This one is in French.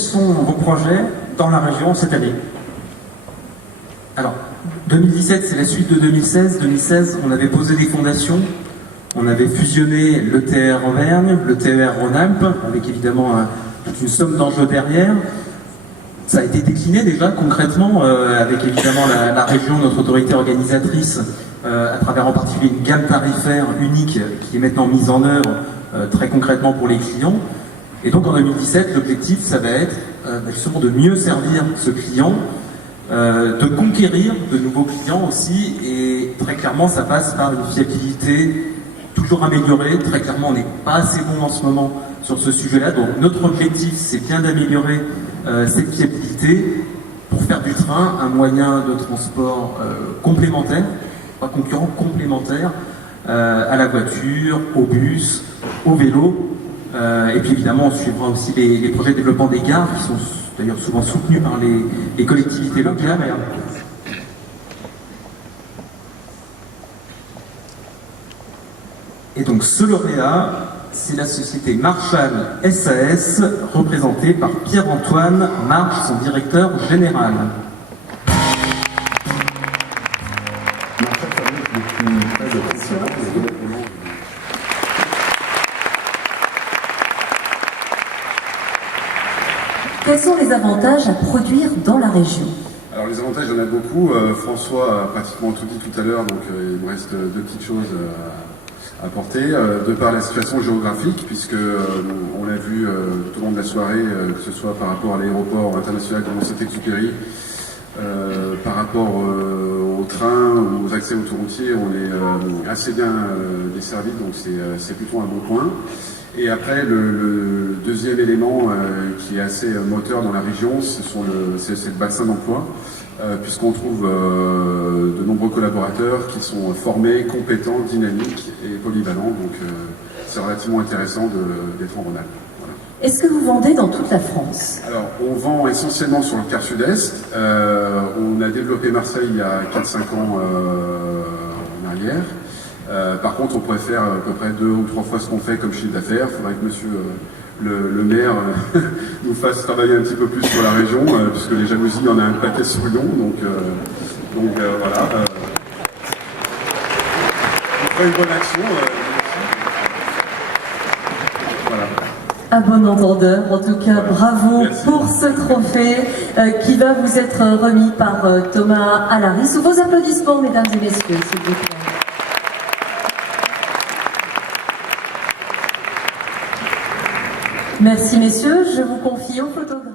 sont vos projets dans la région cette année? Alors, 2017, c'est la suite de 2016. 2016, on avait posé des fondations. On avait fusionné le TER Auvergne, le TER Rhône-Alpes, avec évidemment toute une somme d'enjeux derrière. Ça a été décliné déjà concrètement, avec évidemment la région, notre autorité organisatrice, à travers en particulier une gamme tarifaire unique qui est maintenant mise en œuvre très concrètement pour les clients. Et donc en 2017, l'objectif, ça va être justement de mieux servir ce client, de conquérir de nouveaux clients aussi, et très clairement, ça passe par une fiabilité toujours améliorée. Très clairement, on n'est pas assez bon en ce moment sur ce sujet-là, donc notre objectif, c'est bien d'améliorer cette fiabilité pour faire du train un moyen de transport complémentaire, pas concurrent, complémentaire à la voiture, au bus, au vélo. Et puis évidemment, on suivra aussi les projets de développement des gares, qui sont d'ailleurs souvent soutenus par les collectivités locales. Et donc ce lauréat, c'est la société Marshall SAS, représentée par Pierre-Antoine Marche, son directeur général. Quels sont les avantages à produire dans la région? Alors les avantages, il y en a beaucoup. François a pratiquement tout dit tout à l'heure, donc il me reste deux petites choses à apporter. De par la situation géographique, puisque on l'a vu tout au long de la soirée, que ce soit par rapport à l'aéroport international de Saint-Exupéry, par rapport au train ou aux accès autoroutiers, on est assez bien desservi, donc c'est plutôt un bon point. Et après, le deuxième élément qui est assez moteur dans la région, c'est le bassin d'emploi, puisqu'on trouve de nombreux collaborateurs qui sont formés, compétents, dynamiques et polyvalents. Donc c'est relativement intéressant d'être en Rhône-Alpes. Voilà. Est-ce que vous vendez dans toute la France? Alors, on vend essentiellement sur le quart sud-est. On a développé Marseille il y a 4-5 ans en arrière. Par contre, on pourrait faire à peu près 2 ou 3 fois ce qu'on fait comme chiffre d'affaires. Il faudrait que monsieur le maire nous fasse travailler un petit peu plus sur la région, puisque les jalousies, il y en a un paquet sur Lyon. Donc voilà. On ferait une bonne action. Voilà. Un bon entendeur, en tout cas, bravo. Merci pour ce trophée qui va vous être remis par Thomas Allary. Sous vos applaudissements, mesdames et messieurs, s'il vous plaît. Merci messieurs, je vous confie au photographe.